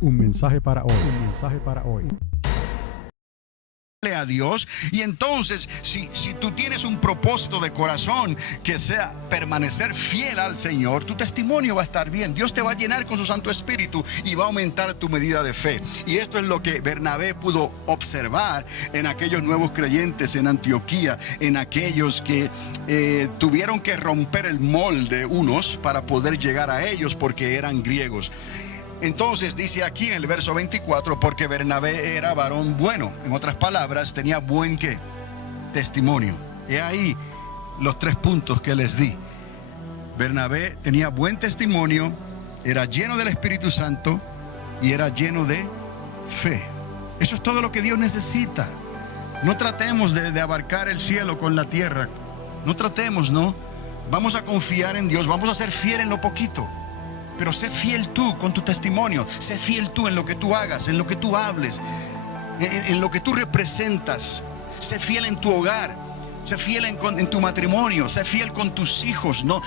Un mensaje para hoy. Un mensaje para hoy. A Dios. Y entonces si tú tienes un propósito de corazón que sea permanecer fiel al Señor, tu testimonio va a estar bien. Dios te va a llenar con su Santo Espíritu y va a aumentar tu medida de fe. Y esto es lo que Bernabé pudo observar en aquellos nuevos creyentes en Antioquía, en aquellos que tuvieron que romper el molde unos para poder llegar a ellos porque eran griegos. Entonces dice aquí en el verso 24, porque Bernabé era varón bueno. En otras palabras, tenía buen ¿qué? Testimonio. He ahí los 3 puntos que les di. Bernabé tenía buen testimonio, era lleno del Espíritu Santo y era lleno de fe. Eso es todo lo que Dios necesita. No tratemos de abarcar el cielo con la tierra. No tratemos, ¿no? Vamos a confiar en Dios, vamos a ser fieles en lo poquito. Pero sé fiel tú con tu testimonio, sé fiel tú en lo que tú hagas, en lo que tú hables, en lo que tú representas. Sé fiel en tu hogar, sé fiel en tu matrimonio, sé fiel con tus hijos. No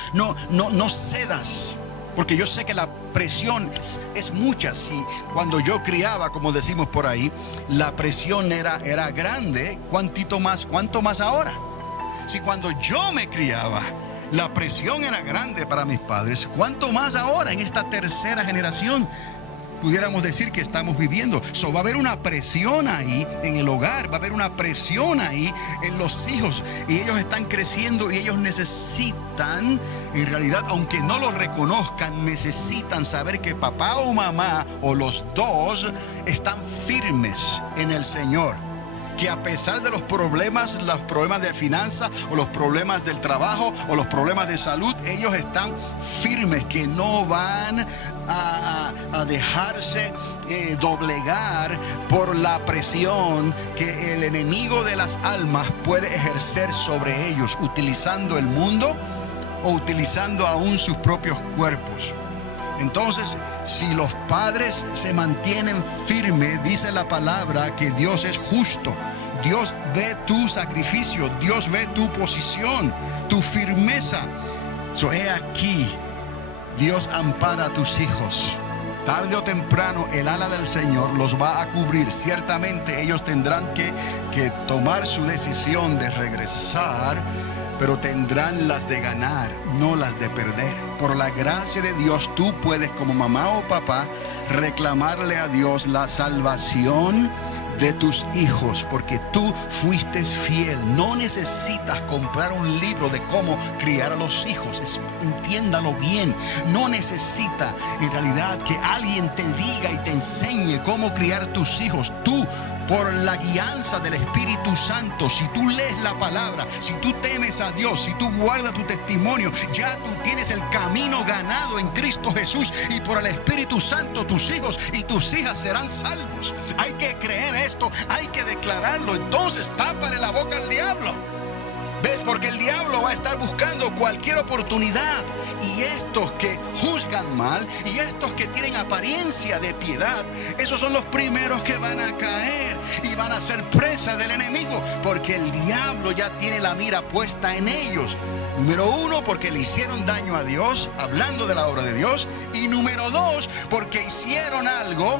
cedas, porque yo sé que la presión es mucha. Si cuando yo criaba, como decimos por ahí, la presión era grande, ¿cuánto más ahora? Si cuando yo me criaba, la presión era grande para mis padres, ¿cuánto más ahora en esta tercera generación pudiéramos decir que estamos viviendo? Va a haber una presión ahí en el hogar, va a haber una presión ahí en los hijos, y ellos están creciendo y ellos necesitan, en realidad, aunque no lo reconozcan, necesitan saber que papá o mamá o los dos están firmes en el Señor. Que a pesar de los problemas de finanzas o los problemas del trabajo o los problemas de salud, ellos están firmes, que no van a dejarse doblegar por la presión que el enemigo de las almas puede ejercer sobre ellos, utilizando el mundo o utilizando aún sus propios cuerpos. Entonces, si los padres se mantienen firmes, dice la palabra que Dios es justo. Dios ve tu sacrificio, Dios ve tu posición, tu firmeza. He aquí, Dios ampara a tus hijos. Tarde o temprano el ala del Señor los va a cubrir. Ciertamente ellos tendrán que tomar su decisión de regresar, pero tendrán las de ganar, no las de perder. Por la gracia de Dios, tú puedes, como mamá o papá, reclamarle a Dios la salvación de tus hijos, porque tú fuiste fiel. No necesitas comprar un libro de cómo criar a los hijos. Entiéndalo bien. No necesita en realidad que alguien te diga y te enseñe cómo criar tus hijos. Tú, por la guianza del Espíritu Santo, si tú lees la palabra, si tú temes a Dios, si tú guardas tu testimonio, ya tú tienes el camino ganado en Cristo Jesús, y por el Espíritu Santo tus hijos y tus hijas serán salvos. Hay que creer esto, hay que declararlo. Entonces tápale la boca al diablo. ¿Ves? Porque el diablo va a estar buscando cualquier oportunidad, y estos que juzgan mal y estos que tienen apariencia de piedad, esos son los primeros que van a caer y van a ser presa del enemigo, porque el diablo ya tiene la mira puesta en ellos. Número 1, porque le hicieron daño a Dios, hablando de la obra de Dios, y número 2, porque hicieron algo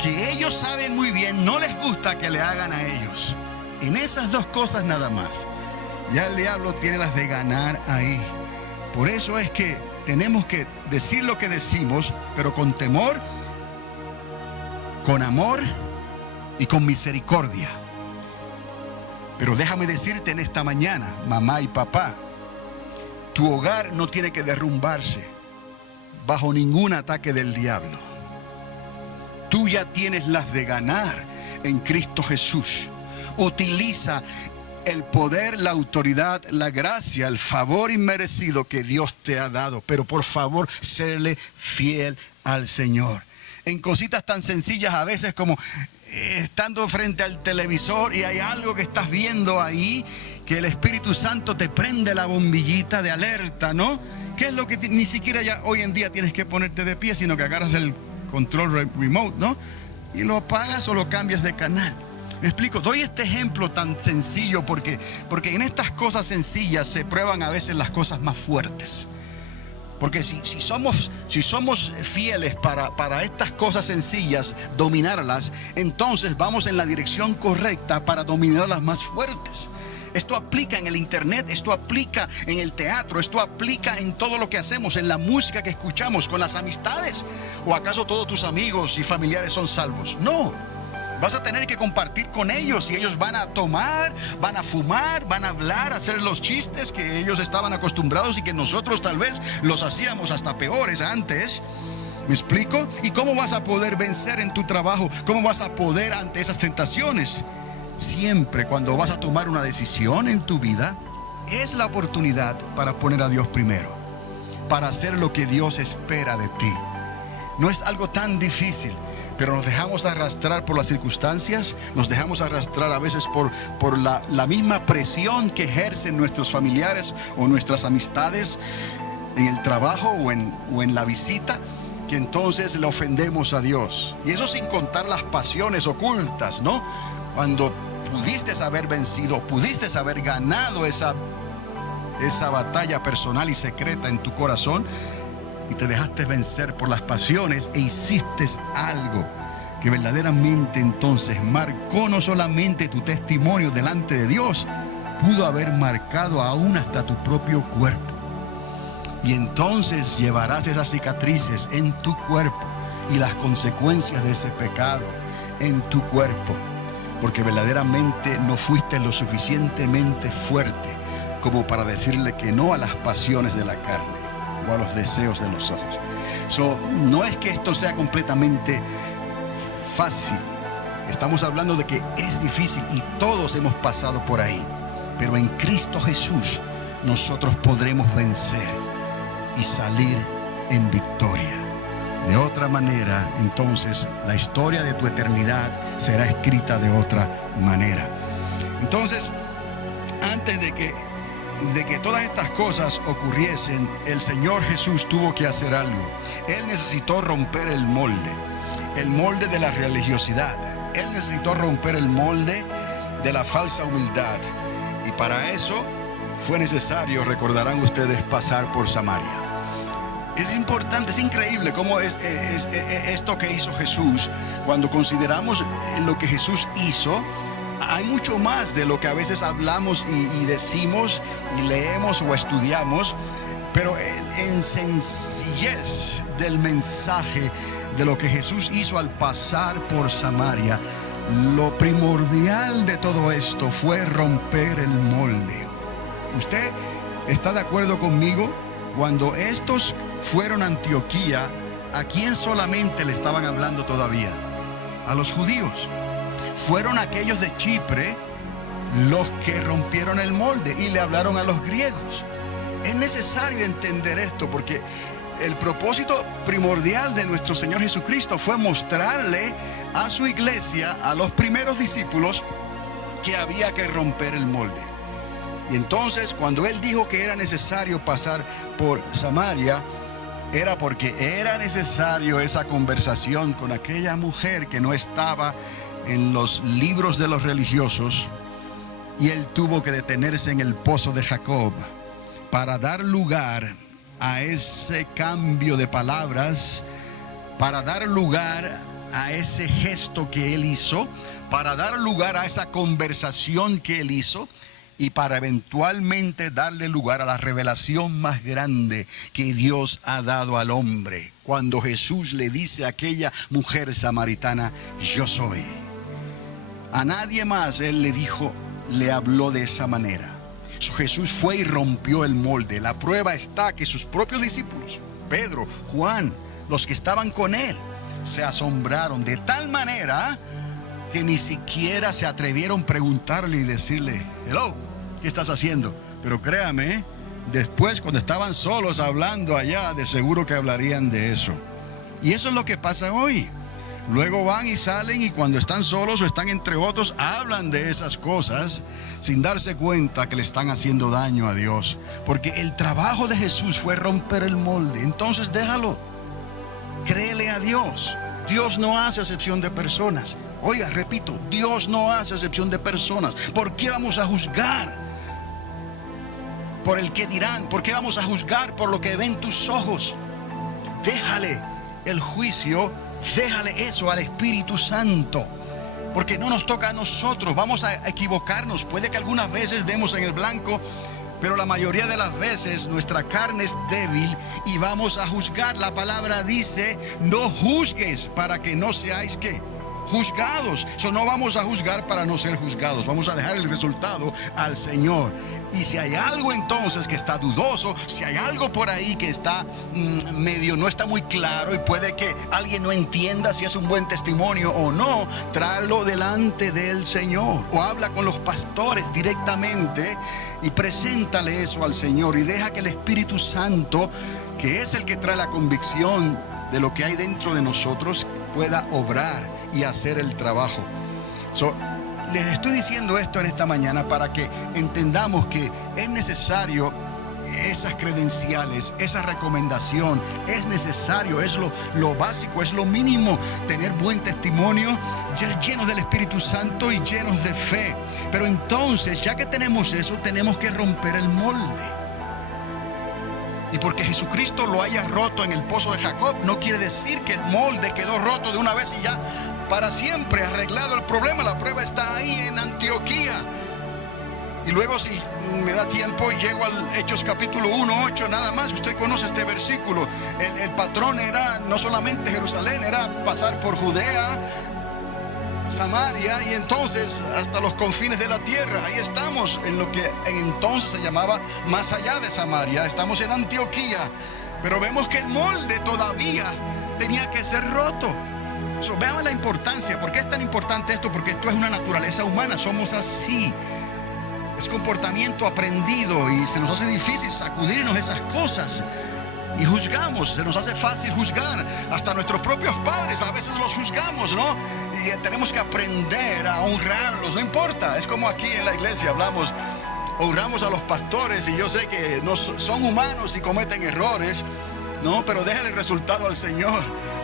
que ellos saben muy bien no les gusta que le hagan a ellos. En esas 2 cosas nada más, ya el diablo tiene las de ganar ahí. Por eso es que tenemos que decir lo que decimos, pero con temor, con amor y con misericordia. Pero déjame decirte en esta mañana, mamá y papá, tu hogar no tiene que derrumbarse bajo ningún ataque del diablo. Tú ya tienes las de ganar en Cristo Jesús. Utiliza el poder, la autoridad, la gracia, el favor inmerecido que Dios te ha dado. Pero por favor, serle fiel al Señor. En cositas tan sencillas a veces como estando frente al televisor y hay algo que estás viendo ahí, que el Espíritu Santo te prende la bombillita de alerta, ¿no? ¿Qué es lo que ni siquiera ya hoy en día tienes que ponerte de pie, sino que agarras el control remote, ¿no? Y lo apagas o lo cambias de canal. Me explico, doy este ejemplo tan sencillo porque en estas cosas sencillas se prueban a veces las cosas más fuertes. Porque si somos fieles para estas cosas sencillas, dominarlas, entonces vamos en la dirección correcta para dominar las más fuertes. Esto aplica en el internet, esto aplica en el teatro, esto aplica en todo lo que hacemos, en la música que escuchamos, con las amistades. ¿O acaso todos tus amigos y familiares son salvos? No. Vas a tener que compartir con ellos y ellos van a tomar, van a fumar, van a hablar, hacer los chistes que ellos estaban acostumbrados y que nosotros tal vez los hacíamos hasta peores antes. ¿Me explico? ¿Y cómo vas a poder vencer en tu trabajo? ¿Cómo vas a poder ante esas tentaciones? Siempre cuando vas a tomar una decisión en tu vida, es la oportunidad para poner a Dios primero, para hacer lo que Dios espera de ti. No es algo tan difícil, pero nos dejamos arrastrar por las circunstancias, nos dejamos arrastrar a veces por la misma presión que ejercen nuestros familiares o nuestras amistades en el trabajo o en la visita, que entonces le ofendemos a Dios. Y eso sin contar las pasiones ocultas, ¿no? Cuando pudiste haber vencido, pudiste haber ganado esa batalla personal y secreta en tu corazón, y te dejaste vencer por las pasiones e hiciste algo que verdaderamente entonces marcó no solamente tu testimonio delante de Dios, pudo haber marcado aún hasta tu propio cuerpo. Y entonces llevarás esas cicatrices en tu cuerpo y las consecuencias de ese pecado en tu cuerpo, porque verdaderamente no fuiste lo suficientemente fuerte como para decirle que no a las pasiones de la carne o a los deseos de los ojos. No es que esto sea completamente fácil. Estamos hablando de que es difícil y todos hemos pasado por ahí. Pero en Cristo Jesús nosotros podremos vencer y salir en victoria. De otra manera, entonces, la historia de tu eternidad será escrita de otra manera. Entonces, antes de que todas estas cosas ocurriesen, el Señor Jesús tuvo que hacer algo. Él necesitó romper el molde de la religiosidad. Él necesitó romper el molde de la falsa humildad. Y para eso fue necesario, recordarán ustedes, pasar por Samaria. Es importante, es increíble cómo es esto que hizo Jesús. Cuando consideramos lo que Jesús hizo, hay mucho más de lo que a veces hablamos y decimos y leemos o estudiamos, pero en sencillez del mensaje de lo que Jesús hizo al pasar por Samaria, lo primordial de todo esto fue romper el molde. ¿Usted está de acuerdo conmigo? Cuando estos fueron a Antioquía, ¿a quién solamente le estaban hablando todavía? A los judíos. Fueron aquellos de Chipre los que rompieron el molde y le hablaron a los griegos. Es necesario entender esto porque el propósito primordial de nuestro Señor Jesucristo fue mostrarle a su iglesia, a los primeros discípulos, que había que romper el molde. Y entonces, cuando Él dijo que era necesario pasar por Samaria, era porque era necesario esa conversación con aquella mujer que no estaba en los libros de los religiosos, y Él tuvo que detenerse en el pozo de Jacob para dar lugar a ese cambio de palabras, para dar lugar a ese gesto que Él hizo, para dar lugar a esa conversación que Él hizo, y para eventualmente darle lugar a la revelación más grande que Dios ha dado al hombre, cuando Jesús le dice a aquella mujer samaritana: yo soy. A nadie más Él le habló de esa manera. Jesús fue y rompió el molde. La prueba está que sus propios discípulos, Pedro, Juan, los que estaban con Él, se asombraron de tal manera que ni siquiera se atrevieron a preguntarle y decirle: hello, ¿qué estás haciendo? Pero créame, después cuando estaban solos hablando allá, de seguro que hablarían de eso. Y eso es lo que pasa hoy. Luego van y salen, y cuando están solos o están entre otros, hablan de esas cosas sin darse cuenta que le están haciendo daño a Dios. Porque el trabajo de Jesús fue romper el molde. Entonces déjalo. Créele a Dios. Dios no hace acepción de personas. Oiga, repito, Dios no hace acepción de personas. ¿Por qué vamos a juzgar? por el que dirán? ¿Por qué vamos a juzgar por lo que ven tus ojos? Déjale el juicio, déjale eso al Espíritu Santo. Porque no nos toca a nosotros, vamos a equivocarnos. Puede que algunas veces demos en el blanco, pero la mayoría de las veces nuestra carne es débil y vamos a juzgar. La palabra dice, no juzgues para que no seáis, ¿qué? Juzgados. No vamos a juzgar para no ser juzgados. Vamos a dejar el resultado al Señor. Y si hay algo entonces que está dudoso, si hay algo por ahí que está medio, no está muy claro y puede que alguien no entienda si es un buen testimonio o no, tráelo delante del Señor. O habla con los pastores directamente y preséntale eso al Señor. Y deja que el Espíritu Santo, que es el que trae la convicción de lo que hay dentro de nosotros, pueda obrar y hacer el trabajo. Les estoy diciendo esto en esta mañana para que entendamos que es necesario esas credenciales, esa recomendación, es necesario, es lo básico, es lo mínimo, tener buen testimonio, llenos del Espíritu Santo y llenos de fe. Pero entonces, ya que tenemos eso, tenemos que romper el molde. Y porque Jesucristo lo haya roto en el pozo de Jacob, no quiere decir que el molde quedó roto de una vez y ya para siempre arreglado el problema. La prueba está ahí en Antioquía. Y luego, si me da tiempo, llego al Hechos capítulo 1:8 nada más. Usted conoce este versículo. El patrón era no solamente Jerusalén, era pasar por Judea, Samaria y entonces hasta los confines de la tierra. Ahí estamos en lo que entonces se llamaba más allá de Samaria. Estamos en Antioquía, pero vemos que el molde todavía tenía que ser roto. Vean la importancia. ¿Por qué es tan importante esto? Porque esto es una naturaleza humana, somos así. Es comportamiento aprendido y se nos hace difícil sacudirnos esas cosas. Y juzgamos, se nos hace fácil juzgar. Hasta nuestros propios padres a veces los juzgamos, ¿no? Y tenemos que aprender a honrarlos, no importa. Es como aquí en la iglesia hablamos, honramos a los pastores y yo sé que no son humanos y cometen errores, ¿no? Pero déjale el resultado al Señor.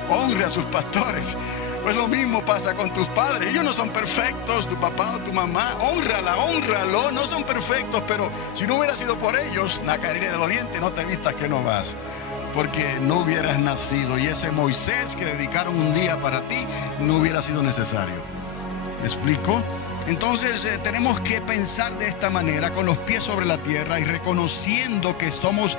Honre a sus pastores. Pues lo mismo pasa con tus padres. Ellos no son perfectos, tu papá o tu mamá. Hónralo. No son perfectos, pero si no hubiera sido por ellos, Nacarire del Oriente, no te vistas que no vas, porque no hubieras nacido. Y ese Moisés que dedicaron un día para ti no hubiera sido necesario. ¿Me explico? Entonces tenemos que pensar de esta manera, con los pies sobre la tierra y reconociendo que estamos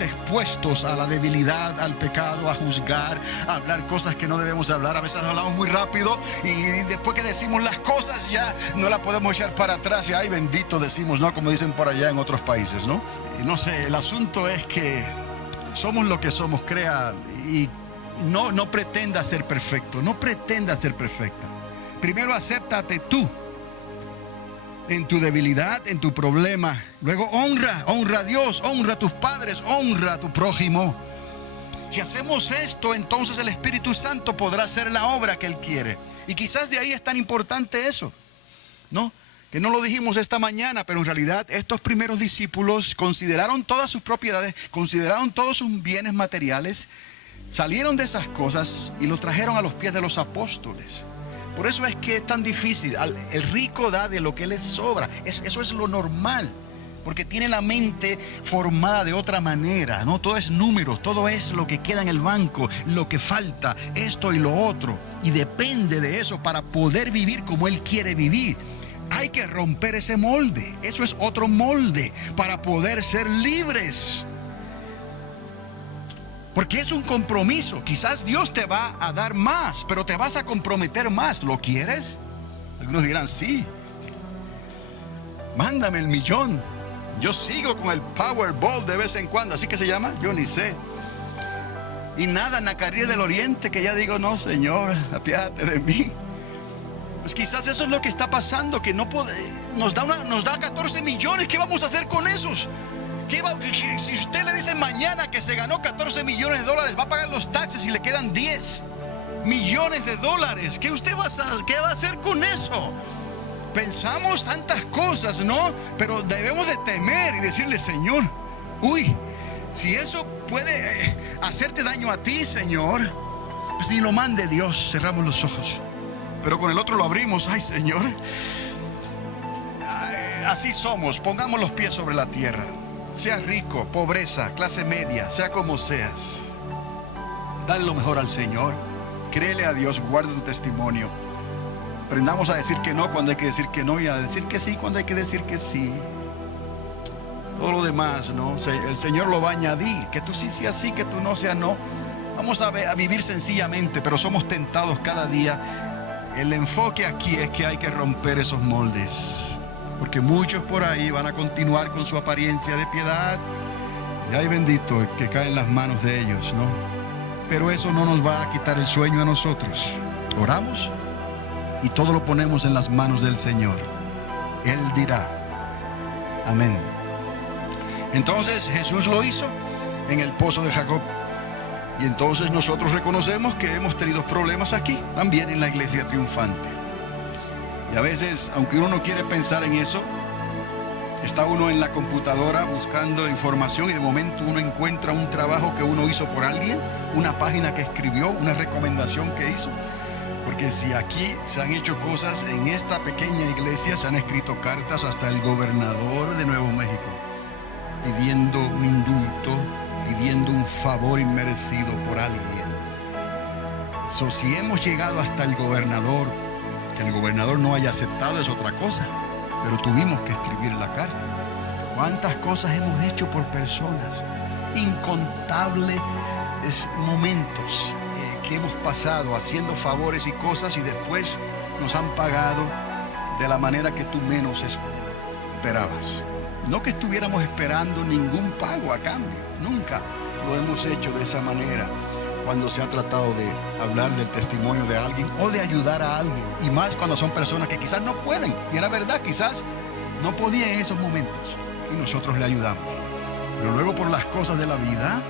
expuestos a la debilidad, al pecado, a juzgar, a hablar cosas que no debemos hablar. A veces hablamos muy rápido y después que decimos las cosas ya no las podemos echar para atrás. Y ay, bendito decimos, ¿no? Como dicen por allá en otros países, ¿no? Y no sé, el asunto es que somos lo que somos, crea, y no pretenda ser perfecto, no pretenda ser perfecta. Primero acéptate tú en tu debilidad, en tu problema. Luego honra a Dios, honra a tus padres, honra a tu prójimo. Si hacemos esto, entonces el Espíritu Santo podrá hacer la obra que Él quiere. Y quizás de ahí es tan importante eso, ¿no? Que no lo dijimos esta mañana, pero en realidad estos primeros discípulos consideraron todas sus propiedades, consideraron todos sus bienes materiales, salieron de esas cosas y los trajeron a los pies de los apóstoles. Por eso es que es tan difícil. El rico da de lo que le sobra. Eso es lo normal, porque tiene la mente formada de otra manera, ¿no? Todo es números, todo es lo que queda en el banco, lo que falta, esto y lo otro. Y depende de eso para poder vivir como Él quiere vivir. Hay que romper ese molde. Eso es otro molde para poder ser libres. Porque es un compromiso. Quizás Dios te va a dar más, pero te vas a comprometer más. ¿Lo quieres? Algunos dirán, sí. Mándame el millón. Yo sigo con el Powerball de vez en cuando. ¿Así que se llama? Yo ni sé. Y nada, Nacarire del Oriente, que ya digo, no, Señor, apiádate de mí. Pues quizás eso es lo que está pasando, que no nos da 14 millones. ¿Qué vamos a hacer con esos? Si usted le dice mañana que se ganó 14 millones de dólares, va a pagar los taxes y le quedan 10 millones de dólares. ¿Qué va a hacer con eso? Pensamos tantas cosas, ¿no? Pero debemos de temer y decirle, Señor, si eso puede hacerte daño a ti, Señor, pues ni lo mande Dios. Cerramos los ojos, pero con el otro lo abrimos. Ay, Señor, así somos. Pongamos los pies sobre la tierra. sea rico, pobreza, clase media, sea como seas, dale lo mejor al Señor, créele a Dios, guarda tu testimonio. Aprendamos a decir que no cuando hay que decir que no y a decir que sí cuando hay que decir que sí. Todo lo demás, ¿no? El Señor lo va a añadir, que tú sí seas sí, que tú no seas no. Vamos a vivir sencillamente, pero somos tentados cada día. El enfoque aquí es que hay que romper esos moldes, porque muchos por ahí van a continuar con su apariencia de piedad. Y ay bendito el que cae en las manos de ellos, ¿no? Pero eso no nos va a quitar el sueño a nosotros. Oramos y todo lo ponemos en las manos del Señor. Él dirá. Amén. Entonces Jesús lo hizo en el pozo de Jacob. Y entonces nosotros reconocemos que hemos tenido problemas aquí, también en la iglesia triunfante. Y a veces, aunque uno no quiere pensar en eso, está uno en la computadora buscando información y de momento uno encuentra un trabajo que uno hizo por alguien, una página que escribió, una recomendación que hizo. Porque si aquí se han hecho cosas en esta pequeña iglesia, se han escrito cartas hasta el gobernador de Nuevo México, pidiendo un indulto, pidiendo un favor inmerecido por alguien. Si hemos llegado hasta el gobernador, que el gobernador no haya aceptado es otra cosa, pero tuvimos que escribir la carta. ¿Cuántas cosas hemos hecho por personas? Incontables momentos que hemos pasado haciendo favores y cosas y después nos han pagado de la manera que tú menos esperabas. No que estuviéramos esperando ningún pago a cambio, nunca lo hemos hecho de esa manera cuando se ha tratado de hablar del testimonio de alguien o de ayudar a alguien, y más cuando son personas que quizás no pueden, y era verdad, quizás no podían en esos momentos y nosotros le ayudamos. Pero luego por las cosas de la vida,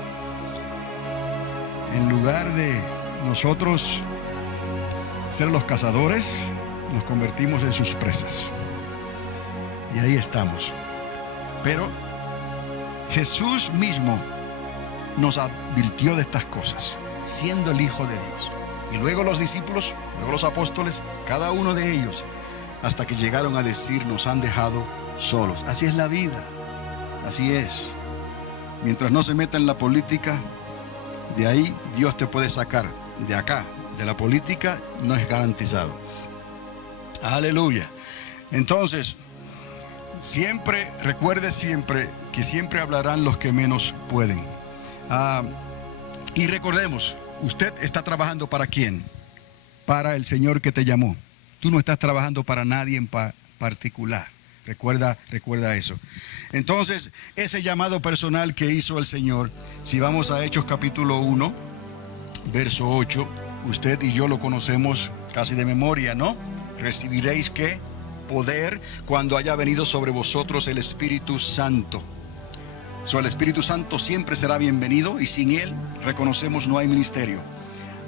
en lugar de nosotros ser los cazadores, nos convertimos en sus presas. Y ahí estamos. Pero Jesús mismo nos advirtió de estas cosas, siendo el Hijo de Dios. Y luego los discípulos, luego los apóstoles, cada uno de ellos, hasta que llegaron a decir, nos han dejado solos. Así es la vida, así es. Mientras no se meta en la política, de ahí Dios te puede sacar. De acá, de la política, no es garantizado. Aleluya. Entonces, recuerde siempre que siempre hablarán los que menos pueden. Y recordemos, usted está trabajando ¿para quién? Para el Señor que te llamó. Tú no estás trabajando para nadie en particular. Recuerda eso. Entonces, ese llamado personal que hizo el Señor, si vamos a Hechos capítulo 1, verso 8, usted y yo lo conocemos casi de memoria, ¿no? Recibiréis ¿qué? Poder cuando haya venido sobre vosotros el Espíritu Santo. El Espíritu Santo siempre será bienvenido y sin Él, reconocemos, no hay ministerio.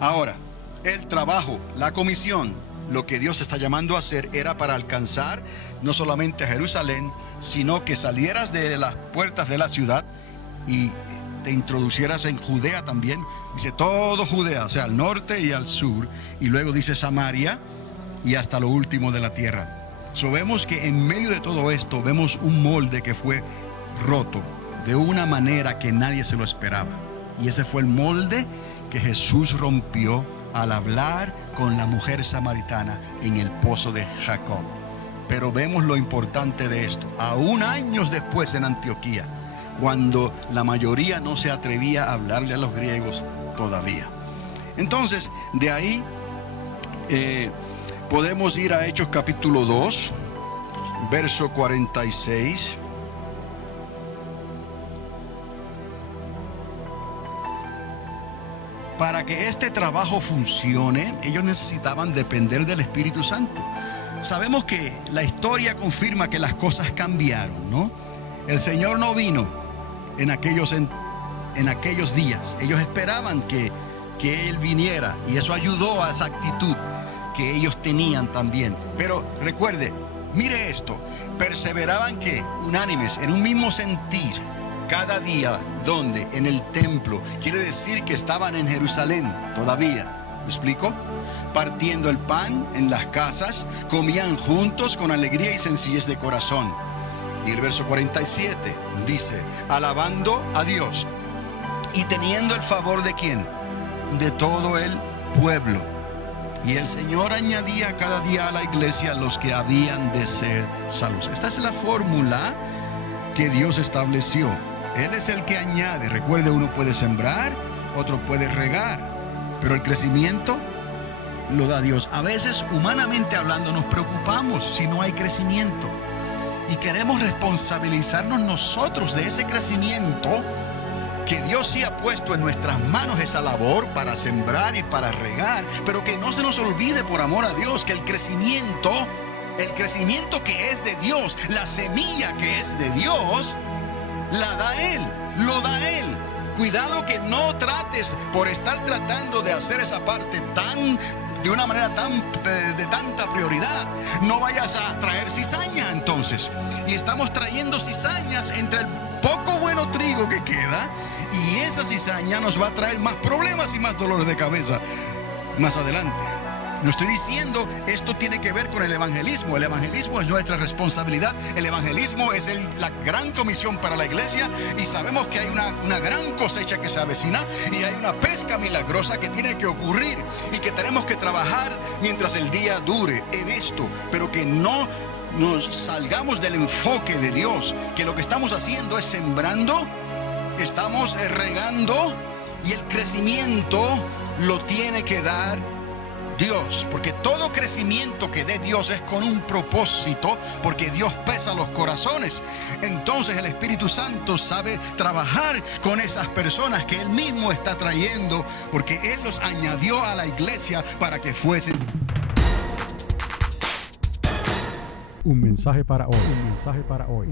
Ahora, el trabajo, la comisión, lo que Dios está llamando a hacer era para alcanzar no solamente a Jerusalén, sino que salieras de las puertas de la ciudad y te introducieras en Judea también. Dice todo Judea, o sea, al norte y al sur, y luego dice Samaria y hasta lo último de la tierra. Vemos que en medio de todo esto vemos un molde que fue roto de una manera que nadie se lo esperaba. Y ese fue el molde que Jesús rompió al hablar con la mujer samaritana en el pozo de Jacob. Pero vemos lo importante de esto, aún años después en Antioquía, cuando la mayoría no se atrevía a hablarle a los griegos todavía. Entonces, de ahí podemos ir a Hechos capítulo 2, verso 46. Para que este trabajo funcione, ellos necesitaban depender del Espíritu Santo. Sabemos que la historia confirma que las cosas cambiaron, ¿no? El Señor no vino en aquellos días. Ellos esperaban que Él viniera, y eso ayudó a esa actitud que ellos tenían también. Pero recuerde, mire esto, perseveraban que unánimes, en un mismo sentir, cada día. ¿Dónde? En el templo. Quiere decir que estaban en Jerusalén todavía. ¿Me explico? Partiendo el pan en las casas, comían juntos con alegría y sencillez de corazón. Y el verso 47 dice, alabando a Dios y teniendo el favor de ¿quién? De todo el pueblo. Y el Señor añadía cada día a la iglesia los que habían de ser salvos. Esta es la fórmula que Dios estableció. Él es el que añade. Recuerde, uno puede sembrar, otro puede regar, pero el crecimiento lo da Dios. A veces, humanamente hablando, nos preocupamos si no hay crecimiento y queremos responsabilizarnos nosotros de ese crecimiento que Dios sí ha puesto en nuestras manos, esa labor para sembrar y para regar, pero que no se nos olvide, por amor a Dios, que el crecimiento que es de Dios, la semilla que es de Dios, la da Él, lo da Él. Cuidado que no trates, por estar tratando de hacer esa parte de una manera de tanta prioridad, no vayas a traer cizaña entonces. Y estamos trayendo cizañas entre el poco bueno trigo que queda, y esa cizaña nos va a traer más problemas y más dolores de cabeza más adelante. No estoy diciendo esto tiene que ver con el evangelismo. El evangelismo es nuestra responsabilidad. El evangelismo es la gran comisión para la iglesia, y sabemos que hay una gran cosecha que se avecina y hay una pesca milagrosa que tiene que ocurrir y que tenemos que trabajar mientras el día dure en esto, pero que no nos salgamos del enfoque de Dios, que lo que estamos haciendo es sembrando, estamos regando, y el crecimiento lo tiene que dar Dios, porque todo crecimiento que dé Dios es con un propósito, porque Dios pesa los corazones. Entonces el Espíritu Santo sabe trabajar con esas personas que Él mismo está trayendo, porque Él los añadió a la iglesia para que fuesen. Un mensaje para hoy. Un mensaje para hoy.